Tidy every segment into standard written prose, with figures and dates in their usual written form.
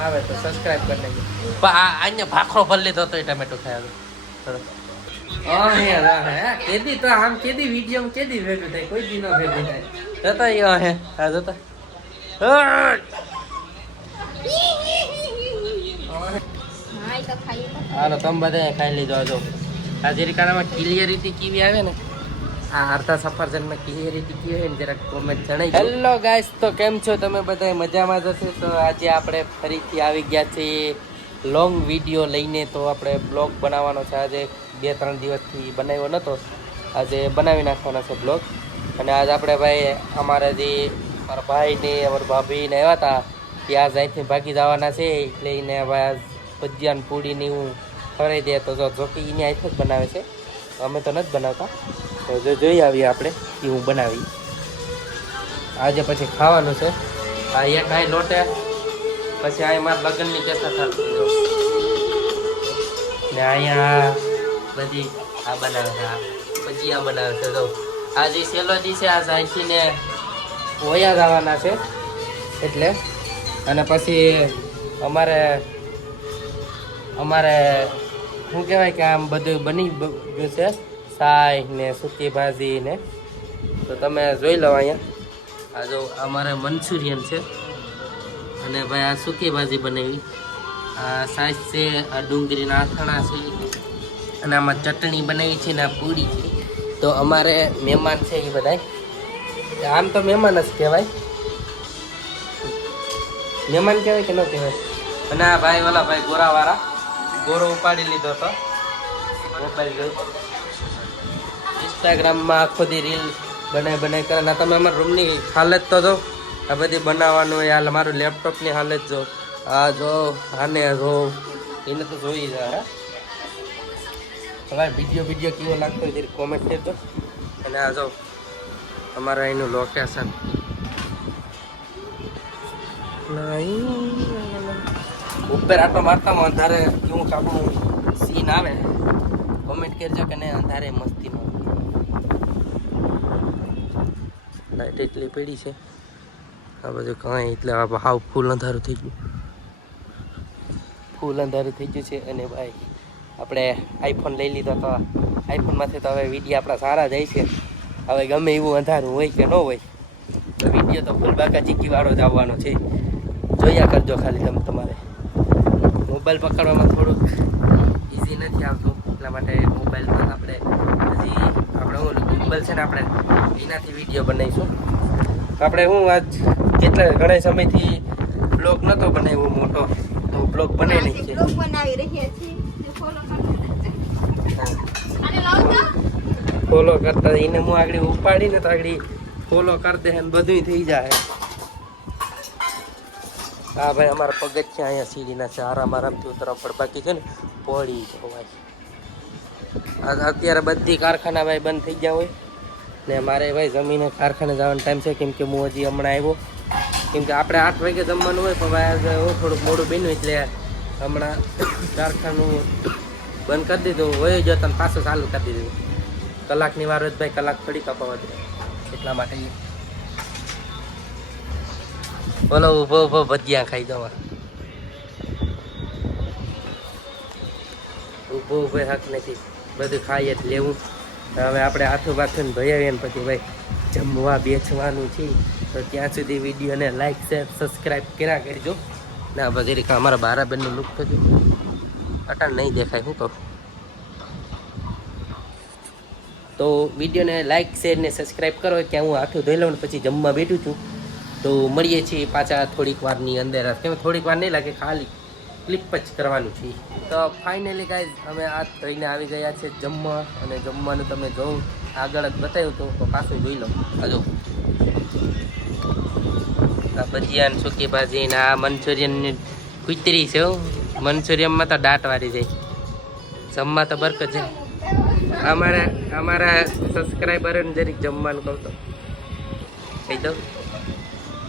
આવે તો સબસ્ક્રાઇબ કરી નાખજો. પણ અહીંયા ભાખરો ભરી લીધો તો ટમેટો ખાયા કેદી તો આમ કેદી વિડીયો કેદી ભેગું થાય કોઈ દી ન ભેગું થાય જતા હે હા જતા હાલો તમે બધા ખાઈ લીધો જો આ જરીકાનામાં ક્લિયરિટી કેવી આવે ને આ અડધા સફરજનમાં ક્લિયરિટી કેવી હોય ને જરાક કોમેન્ટ જણાવી. હેલો ગાઈસ, તો કેમ છો તમે બધા? મજામાં જ હશે. તો આજે આપણે ફરીથી આવી ગયા છીએ લોંગ વિડીયો લઈને. તો આપણે બ્લોગ બનાવવાનો છે. આજે 2-3 દિવસથી બનાવ્યો નહોતો, આજે બનાવી નાખવાનો છે બ્લોગ. અને આજ આપણે ભાઈ અમારા જે મારા ભાઈને અમારા ભાભીને આવ્યા હતા ત્યાં આજ અહીંથી ભાગી જવાના છે એટલે એને ભાઈ આજ ભજીયાને પૂડીને હું ખવડાવી દે. તો જોકી એને અહીંથી જ બનાવે છે, અમે તો નથી બનાવતા. તો જોઈ આવીએ આપણે એ હું બનાવી આજે પછી ખાવાનું છે. આ એક આ લોટે પછી આ મારા લગ્નની કેસા થતી ને અહીંયા બધી આ બનાવે છે, આ ભજીયા બનાવે છે. તો આ જે સેલો દી છે આ સાંખીને વયા જવાના છે એટલે. અને પછી અમારે શું કહેવાય કે આમ બધું બની ગયું છે, સાય ને સૂકી ભાજી ને. તો તમે જોઈ લો અહીંયા આ જો અમારે મંચુરિયન છે અને ભાઈ આ સૂકી ભાજી બનાવી, આ સાઈઝ છે, આ ડુંગળીના આથાણા છે અને આમાં ચટણી બનાવી છે ને આ પૂરી છે. તો અમારે મહેમાન છે એ બધા, આમ તો મહેમાન જ કહેવાય, મહેમાન કહેવાય કે ન કહેવાય. અને આ ભાઈ વાલા ભાઈ ગોરાવાળા ગોરો ઉપાડી લીધો હતો મોબાઈલ જોઈ, ઇન્સ્ટાગ્રામમાં આખો દી રીલ બનાવી કરે. ના તમે અમારા રૂમની હાલત તો જો, આ બધી બનાવવાનું હોય. હાલ મારું લેપટોપની હાલત જો, આ જો આને જો, એને તો જોઈ જાય. તમારે વિડીયો કેવો લાગતો હોય જરી કોમેન્ટ કરજો. અને આ જો અમારા અહીંનું લોકેશન ઉપર આટો મારતામાં અંધારે કેવું આપણું સીન આવે કોમેન્ટ કરજો કે નહીં. અંધારે મસ્તીમાં લાઈટ એટલી પડી છે આ બધું કાંઈ એટલે હાવ ફૂલ અંધારું થઈ ગયું, ફૂલ અંધારું થઈ ગયું છે. અને ભાઈ આપણે આઈફોન લઈ લીધો તો આઈફોનમાંથી તો હવે વિડીયો આપણા સારા જાય છે. હવે ગમે એવું અંધારું હોય કે ન હોય તો વિડીયો તો ફૂલ બાકા ચીકીવાળો જ આવવાનો છે. જોયા કરજો ખાલી તમે. તમારે મોબાઈલ પકડવામાં થોડુંક ઇઝી નથી આવતું, એટલા માટે મોબાઈલમાં આપણે હજી આપણે મોબાઈલ છે ને આપણે એનાથી વિડીયો બનાવીશું. આપણે હું આજ ઘણા સમયથી બ્લોગ નહોતો બનાવ્યો મોટો, તો બ્લોગ બનાવી નાખીએ. ફોલો કરતા એને હું આગળ ઉપાડીને તો આગળ ફોલો કરી દે ને બધું થઈ જાય. હા ભાઈ અમારા પગથિયા અહીંયા સીડીના છે, આરામથી ઉતરવા પડે, બાકી છે ને પડી જવાય. અત્યારે બધી કારખાના ભાઈ બંધ થઈ ગયા હોય ને મારે ભાઈ જમીને કારખાને જવાનો ટાઈમ છે, કેમ કે હું હજી હમણાં આવ્યો. કેમ કે આપણે 8 વાગે જમવાનું હોય, પણ ભાઈ હું થોડુંક મોડું બન્યું એટલે હમણાં કારખાનું બંધ કરી દીધું. હોય જ તને પાછું ચાલુ કરી દીધું. કલાકની વાર જ ભાઈ, કલાક થોડી કપાવા દે એટલા માટે. બોલો ઉભો ભજીયા ખાઈ જવા, ઊભો હક નથી, બધું ખાઈ જ લેવું. હવે આપણે હાથું બાથું ભાઈ આવીએ ને પછી ભાઈ જમવા બેસવાનું છે. તો ત્યાં સુધી વિડીયોને લાઈક શેર સબસ્ક્રાઈબ કર્યા કરજો. ના બધી અમારા બારાબેનનું લુક થજો, અટાણ નહીં દેખાય શું કહું. તો વિડીયોને લાઈક શેર ને સબસ્ક્રાઈબ કરો. ત્યાં હું હાથું ધોઈ લઉં ને પછી જમવા બેઠું છું. તો મળીએ છીએ પાછા થોડીક વારની અંદર. કેમ થોડીક વાર નહીં લાગે, ખાલી ક્લિપ જ કરવાનું છે. તો ફાઇનલી ગાઈઝ અમે આ થઈને આવી ગયા છે જમવા. અને જમવાનું તમે જોઉં આગળ જ બતાવ્યું તો પાછું જોઈ લો. હજુ આ ભજીયા સૂકી ભાજી ને આ મંચુરિયનની કુતરી છે. મંચુરિયનમાં તો દાંત વાળી જાય, જમવા તો બરકત છે. અમારા સબસ્ક્રાઈબરોને જરીક જમવાનું કહું તો કહી દઉં.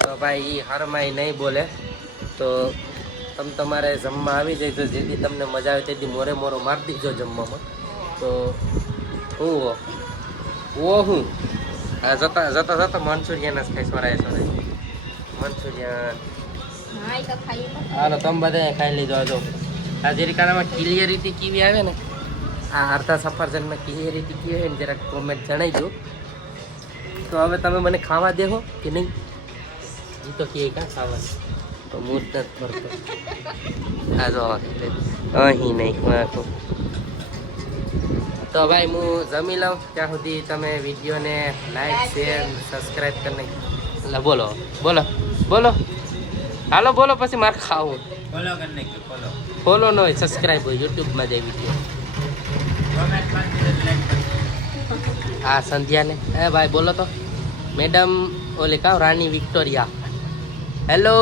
તો ભાઈ હરમાઈ નહીં બોલે તો તમે તમારે જમવા આવી જાય. તો જેથી તમને મજા આવે તેથી મોરો મારી દીજો જમવામાં. તો હું જતા મંચુરિયન જ ખાઈ સોરાય મંચુરિયન હા એ તો ખાઈ તો હાલો તમે બધા ખાઈ લીધો જો આ જીરીકાનામાં ક્લિયરિટી કેવી આવે ને આ અડધા સફરજનમાં ક્લિયરિટી કેવી હોય ને જરાક કોમેન્ટ જણાવી દો તો હવે તમે મને ખાવા દેહો કે નહીં એ તો કહે કાં ખાવાનું તો મૂડ નથી કરતો આ જો અહીં નહીં વાંકો તો ભાઈ હું જમી લઉં ત્યાં સુધી તમે વિડીયોને લાઈક શેર સબસ્ક્રાઈબ કરી નાખી એટલે બોલો બોલો બોલો હાલો બોલો પછી મારે ખાવું ફોલો કરી નાખજો ફોલો ફોલો ન હોય સબસ્ક્રાઈબ હોય યુટ્યુબમાં જાય વિડીયો કોમેન્ટ માં હા સંધ્યાને હે ભાઈ બોલો તો મેડમ ઓલે કાં રાણી વિક્ટોરિયા હેલો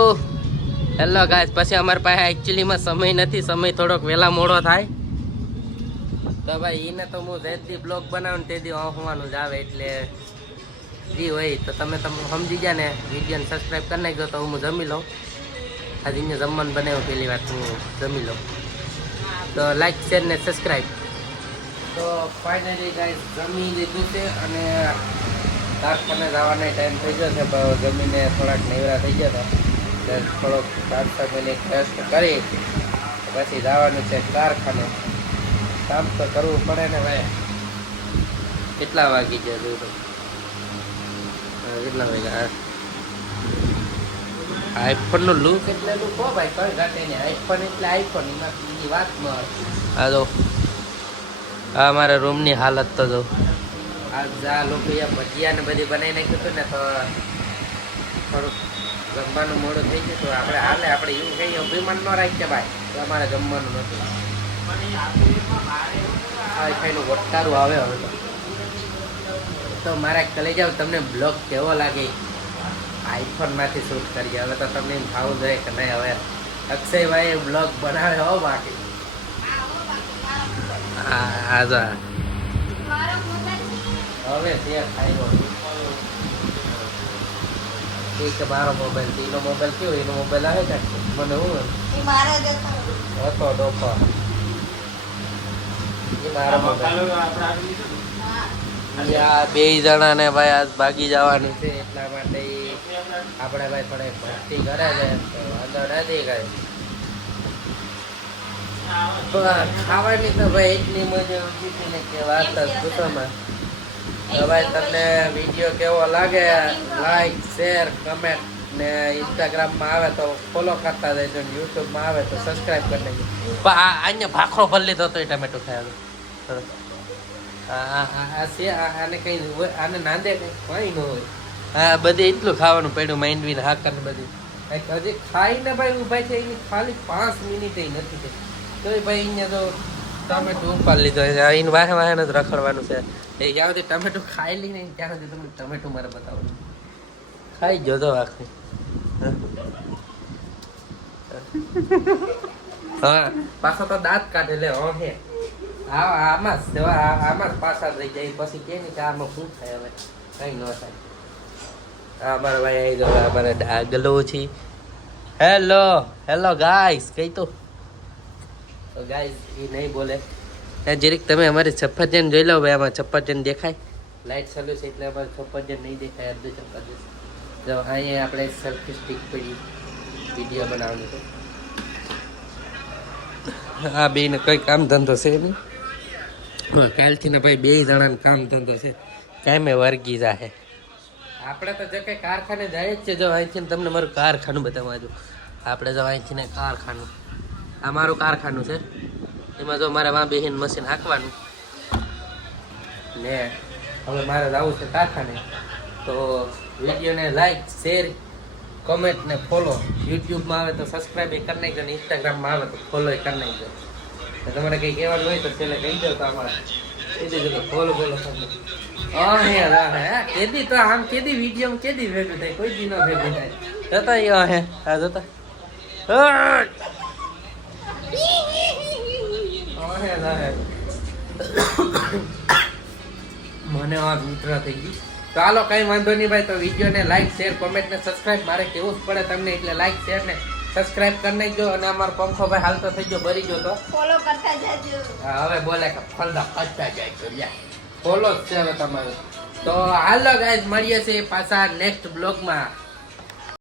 હેલો ગાઈસ પછી અમારી પાસે એકચ્યુઅલીમાં સમય નથી સમય થોડોક વહેલા મોડો થાય તો ભાઈ એને તો હું જે દી બ્લોગ બનાવું તે દી હોવાનું જ આવે એટલે જી હોય તો તમે સમજી ગયા ને વિડીયોને સબસ્ક્રાઈબ કરી નાખજો તો હું જમી લઉં આજે અહીંયા જમવાનું બનાવ્યું પહેલી વાત હું જમી લઉં તો લાઈક શેર ને સબસ્ક્રાઈબ તો ફાઇનલી ગાઈસ જમી લીધું છે અને કારખાને જવાનો ટાઈમ થઈ ગયો છે જમીને થોડાક નેવરા થઈ ગયા હતા એટલે થોડોક 5-6 મિનિટ રેસ્ટ કરી પછી જવાનું છે કારખાને કામ તો કરવું પડે ને ભાઈ કેટલા વાગી ગયા જોયું કેટલા વાગ્યા આઈફોનનું લુક એટલે લુક હો ભાઈ કઈ ઘટે નહીં આઈફોન એટલે આઈફોન એમાં બીજી વાત ન આ જો આ મારા રૂમની હાલત તો જો આજ આ લોકો ભજીયા ને બધી બનાવી નાખ્યું હતું ને તો થોડુંક જમવાનું મોડું થઈ ગયું તો આપણે હાલે આપણે એવું કઈ અભિમાન ન રાખીએ ભાઈ તો અમારે જમવાનું નતું ખાઈનું વટારું આવે હવે તો મારા કલે જાવ તમને બ્લોગ કેવો લાગે આઈફોનમાંથી શૂટ કરીએ હવે તો તમને એમ થવું જોઈએ કે નહીં હવે અક્ષયભાઈ બ્લોગ બનાવે હો બાકી હા જો હવે તે ખાઈ ઠીક છે મારો મોબાઈલ એનો મોબાઈલ કેવો એનો મોબાઈલ આવે કે મને હું એ મારા જ હતો ડોકો એ મારો મોબાઈલ આ બે જણા ને ભાઈ આજ ભાગી જવાનું છે એટલા માટે આપણે ભાઈ થોડી ભક્તિ કરે છે તો વાંધો નથી કઈ ખાવાની તો ભાઈ એટલી મજા ઉઠી હતી ને કે વાત જ પૂછોમાં તો ભાઈ તમને વિડીયો કેવો લાગે લાઈક શેર કમેન્ટ ને ઇન્સ્ટાગ્રામમાં આવે તો ફોલો કરતા જજો ને યુટ્યુબમાં આવે તો સબસ્ક્રાઈબ કરી દેજો પણ અહીંયા ભાખરો ભરી લીધો તો ટમેટો ખાય આને કઈ આને નાંદે કઈ ન હોય હા બધે એટલું ખાવાનું પડ્યું માંડવીને હાકર ને બધું કંઈક હજી ખાઈને ભાઈ ઉભા છે એની ખાલી 5 મિનિટ નથી થઈ તો ભાઈ અહીંયા તો ટમેટું ઉપાડી લીધો એને વાહે વાહે જ રખડવાનું છે એ જ્યાં સુધી ટમેટું ખાઈ લઈ ને ત્યાં સુધી તમને ટમેટું મારે બતાવવાનું ખાઈ જોજો આખી હા પાછો તો દાંત કાઢે લે હે આમાં જ પાછા થઈ જાય પછી કે ને કે આમાં શું થાય હવે કઈ ન થાય અમારા ભાઈ આવી ગયો અમારે ડાગલો છે હેલો હેલો ગાઈસ કઈ તો ગાઈસ એ નહીં બોલે જરીક તમે અમારી સફરજન જોઈ લો ભાઈ આમાં સફરજન દેખાય લાઈટ ચાલુ છે એટલે અમારે સફરજન નહીં દેખાય અડધું સફરજન જો અહીંયા આપણે સેલ્ફી સ્ટિક પડી વિડીયો બનાવવાનું છે આ બેને કઈ કામ ધંધો છે નહીં કાલથી ને ભાઈ 2 જણાને કામ ધંધો છે કાંઈ વર્ગી જાહે આપણે તો જે કંઈ કારખાને જાય જ છે જો અહીંથી તમને મારું કારખાનું બતાવવા જો આપણે જો અહીંથી ને કારખાનું આ મારું કારખાનું છે એમાં જો મારે માં બેહીને મશીન હાંકવાનું ને હવે મારે જવું છે કારખાને તો વિડીયોને લાઈક શેર કમેન્ટ ને ફોલો યુટ્યુબમાં આવે તો સબસ્ક્રાઈબ કરી નાખજો ને ઇન્સ્ટાગ્રામમાં આવે તો ફોલો કરી નાખજો તમારે કંઈ કહેવાનું હોય તો છેલ્લે કહી દો તો અમારે કહી દેજો ફોલો બોલો કેદી તો આમ કેદી વિડીયો કેદી ભેગું થાય કોઈ દી ન ભેગું થાય જતા હે હા જતા મને આ મિત્ર થઈ ગઈ ચાલો કઈ વાંધો નહીં ભાઈ તો વિડીયોને લાઈક શેર કોમેન્ટ ને સબસ્ક્રાઈબ મારે કેવું જ પડે તમને એટલે લાઈક શેર ને સબસ્ક્રાઇબ કરી નાખજો અને અમારો પંખો ભાઈ હાલતો થઈ ગયો ભરી ગયો તો ફોલો કરતા જાજો હા હવે બોલે કે ફલદા કરતા જાય તો યા ફોલો જ છે હવે તમારે તો હાલો ગાઈઝ મળીએ છીએ પાછા નેક્સ્ટ બ્લોગમાં